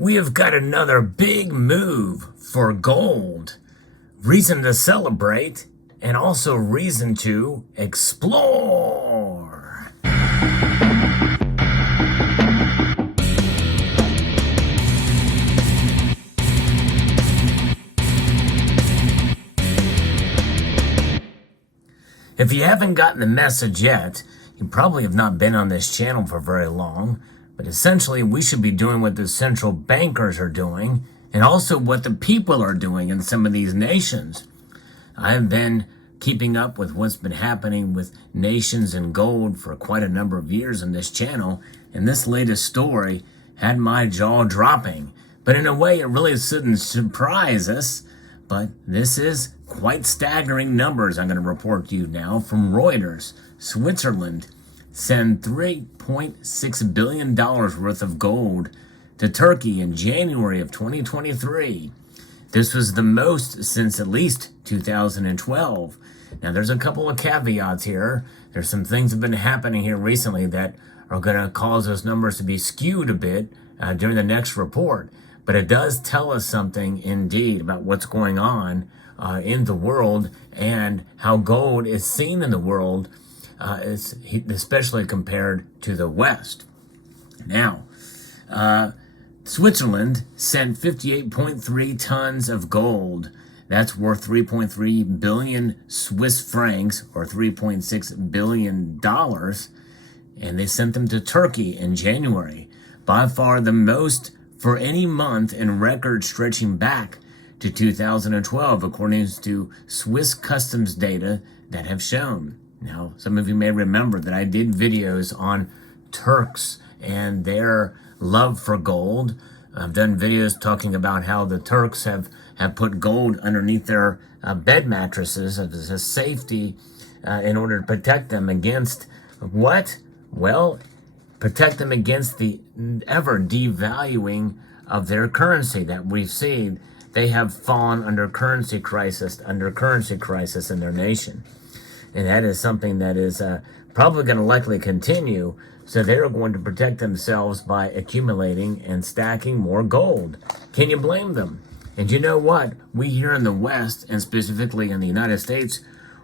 We have got another big move for gold. Reason to celebrate and also reason to explore. If you haven't gotten the message yet, you probably have not been on this channel for very long, but essentially we should be doing what the central bankers are doing and also what the people are doing in some of these nations. I've been keeping up with what's been happening with nations and gold for quite a number of years on this channel, and this latest story had my jaw dropping. But in a way, it really shouldn't surprise us, but this is quite staggering numbers I'm going to report to you now from Reuters. Switzerland sent $3.6 billion worth of gold to Turkey in January of 2023. This was the most since at least 2012. Now, there's a couple of caveats here. There's some things that have been happening here recently that are going to cause those numbers to be skewed a bit during the next report. But it does tell us something indeed about what's going on in the world and how gold is seen in the world, especially compared to the West. Now, Switzerland sent 58.3 tons of gold. That's worth 3.3 billion Swiss francs, or $3.6 billion. And they sent them to Turkey in January. By far the most for any month in record stretching back to 2012, according to Swiss customs data that have shown. Now, some of you may remember that I did videos on Turks and their love for gold. I've done videos talking about how the Turks have put gold underneath their bed mattresses as a safety in order to protect them against what? Well, protect them against the ever devaluing of their currency that we've seen. They have fallen under currency crisis in their nation. And that is something that is probably going to likely continue. So they're going to protect themselves by accumulating and stacking more gold. Can you blame them? And you know what? We here in the West, and specifically in the United States,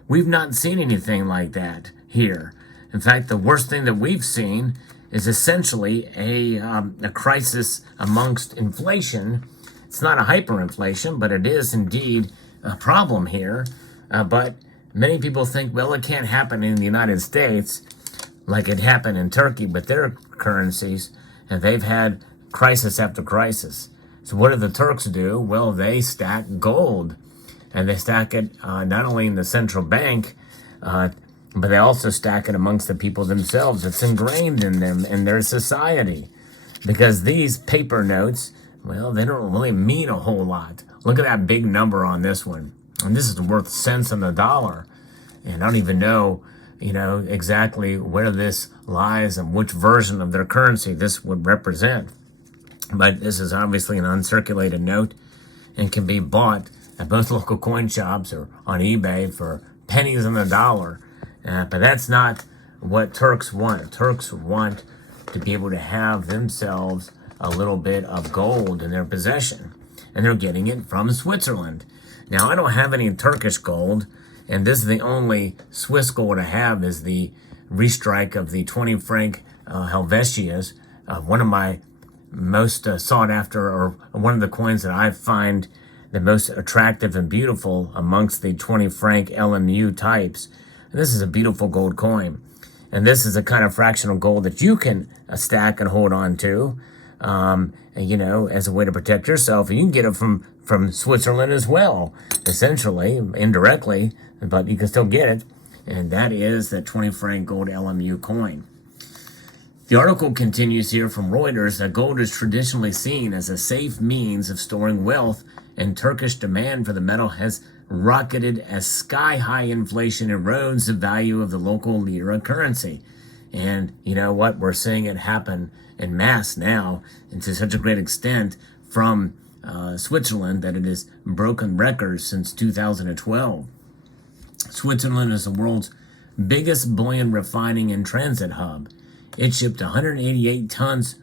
we've not seen anything like that here. In fact, the worst thing that we've seen is essentially a crisis amongst inflation. It's not a hyperinflation, but it is indeed a problem here. But many people think, well, it can't happen in the United States like it happened in Turkey with their currencies, and they've had crisis after crisis. So what do the Turks do? Well, they stack gold, and they stack it not only in the central bank, but they also stack it amongst the people themselves. It's ingrained in them, in their society, because these paper notes, well, they don't really mean a whole lot. Look at that big number on this one. And this is worth cents on the dollar. And I don't even know, exactly where this lies and which version of their currency this would represent. But this is obviously an uncirculated note and can be bought at both local coin shops or on eBay for pennies on the dollar. But that's not what Turks want. Turks want to be able to have themselves a little bit of gold in their possession. And they're getting it from Switzerland. Now, I don't have any Turkish gold, and this is the only Swiss gold I have is the restrike of the 20 franc Helvetias, one of my most sought after, or one of the coins that I find the most attractive and beautiful amongst the 20 franc LMU types. And this is a beautiful gold coin. And this is a kind of fractional gold that you can stack and hold on to, as a way to protect yourself. And you can get it from Switzerland as well, essentially, indirectly, but you can still get it. And that is the 20 franc gold LMU coin. The article continues here from Reuters that gold is traditionally seen as a safe means of storing wealth, and Turkish demand for the metal has rocketed as sky-high inflation erodes the value of the local lira currency. And you know what? We're seeing it happen en masse now, and to such a great extent from Switzerland that it has broken records since 2012. Switzerland is the world's biggest bullion refining and transit hub. It shipped 188 tons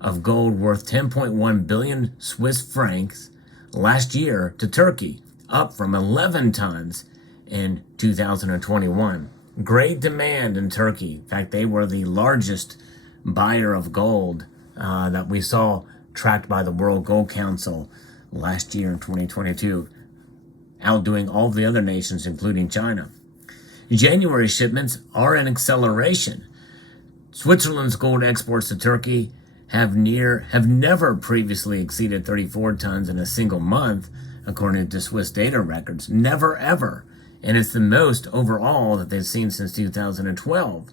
of gold worth 10.1 billion Swiss francs last year to Turkey, up from 11 tons in 2021. Great demand in Turkey. In fact, they were the largest buyer of gold that we saw tracked by the World Gold Council last year in 2022, outdoing all the other nations, including China. January shipments are an acceleration. Switzerland's gold exports to Turkey have never previously exceeded 34 tons in a single month, according to Swiss data records. Never, ever. And it's the most overall that they've seen since 2012.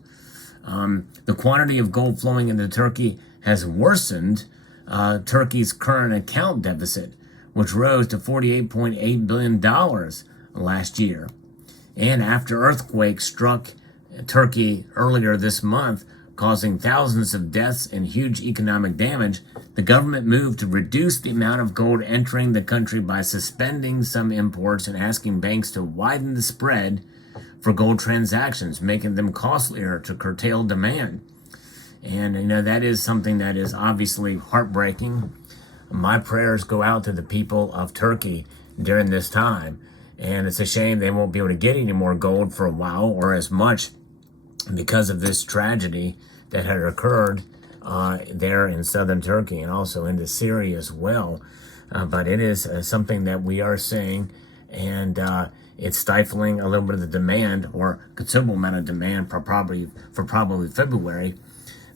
The quantity of gold flowing into Turkey has worsened Turkey's current account deficit, which rose to $48.8 billion last year. And after earthquakes struck Turkey earlier this month, causing thousands of deaths and huge economic damage, the government moved to reduce the amount of gold entering the country by suspending some imports and asking banks to widen the spread for gold transactions, making them costlier to curtail demand. And, that is something that is obviously heartbreaking. My prayers go out to the people of Turkey during this time. And it's a shame they won't be able to get any more gold for a while or as much because of this tragedy that had occurred there in southern Turkey and also into Syria as well. But it is something that we are seeing, and it's stifling a little bit of the demand, or considerable amount of demand for probably February.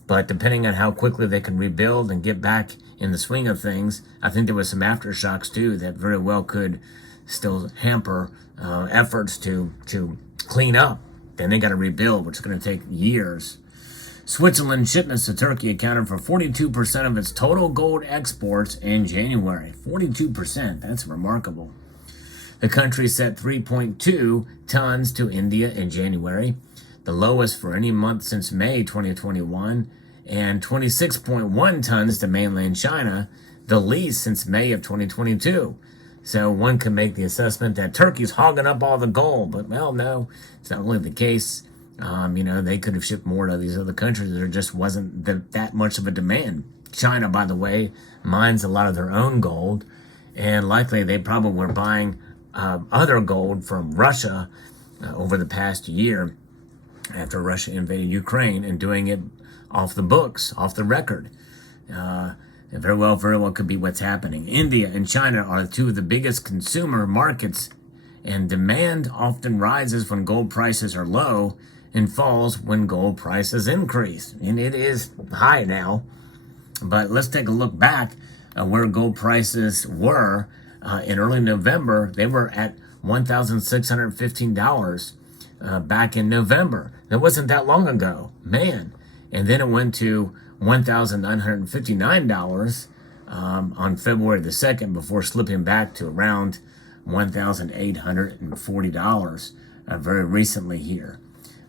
But depending on how quickly they can rebuild and get back in the swing of things, I think there was some aftershocks too that very well could still hamper efforts to clean up. Then they got to rebuild, which is going to take years. Switzerland shipments to Turkey accounted for 42% of its total gold exports in January. 42%, that's remarkable. The country sent 3.2 tons to India in January, the lowest for any month since May 2021, and 26.1 tons to mainland China, the least since May of 2022. So one can make the assessment that Turkey's hogging up all the gold, but well, no, it's not really the case. They could have shipped more to these other countries. There just wasn't that much of a demand. China, by the way, mines a lot of their own gold, and likely they probably were buying other gold from Russia over the past year after Russia invaded Ukraine, and doing it off the books, off the record. Very well could be what's happening. India and China are two of the biggest consumer markets, and demand often rises when gold prices are low and falls when gold prices increase. And it is high now. But let's take a look back where gold prices were in early November. They were at $1,615 back in November. That wasn't that long ago, man. And then it went to $1,959 on February the 2nd before slipping back to around $1,840 very recently here.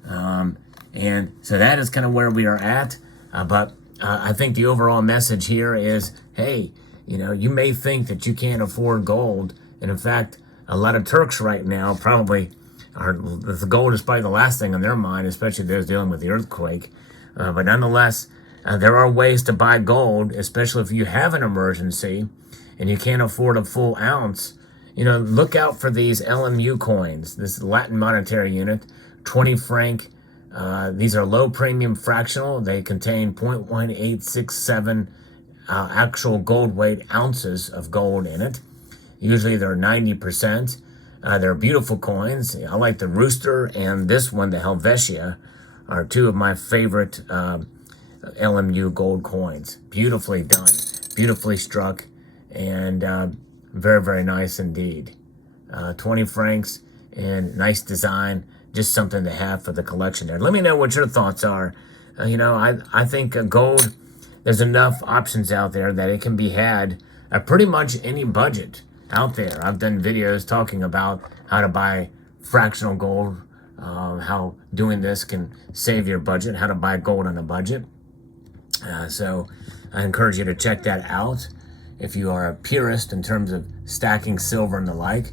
And so that is kind of where we are at. But I think the overall message here is, hey, you may think that you can't afford gold. And in fact, a lot of Turks right now probably the gold is probably the last thing on their mind, especially those dealing with the earthquake. But nonetheless, there are ways to buy gold, especially if you have an emergency and you can't afford a full ounce. Look out for these LMU coins, this Latin monetary unit, 20 franc. These are low premium fractional. They contain 0.1867 actual gold weight ounces of gold in it. Usually they're 90%. They're beautiful coins. I like the Rooster and this one, the Helvetia, are two of my favorite LMU gold coins. Beautifully done, beautifully struck, and very, very nice indeed. 20 francs and nice design. Just something to have for the collection there. Let me know what your thoughts are. I think gold, there's enough options out there that it can be had at pretty much any budget out there. I've done videos talking about how to buy fractional gold, how doing this can save your budget, how to buy gold on a budget. So I encourage you to check that out. If you are a purist in terms of stacking silver and the like,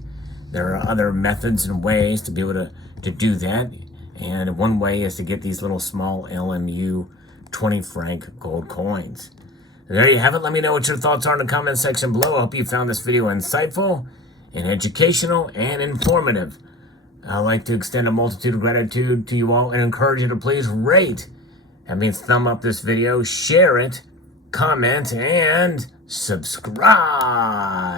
there are other methods and ways to be able to do that. And one way is to get these little small LMU 20 franc gold coins. There you have it. Let me know what your thoughts are in the comment section below. I hope you found this video insightful and educational and informative. I'd like to extend a multitude of gratitude to you all and encourage you to please rate. That means thumb up this video, share it, comment, and subscribe.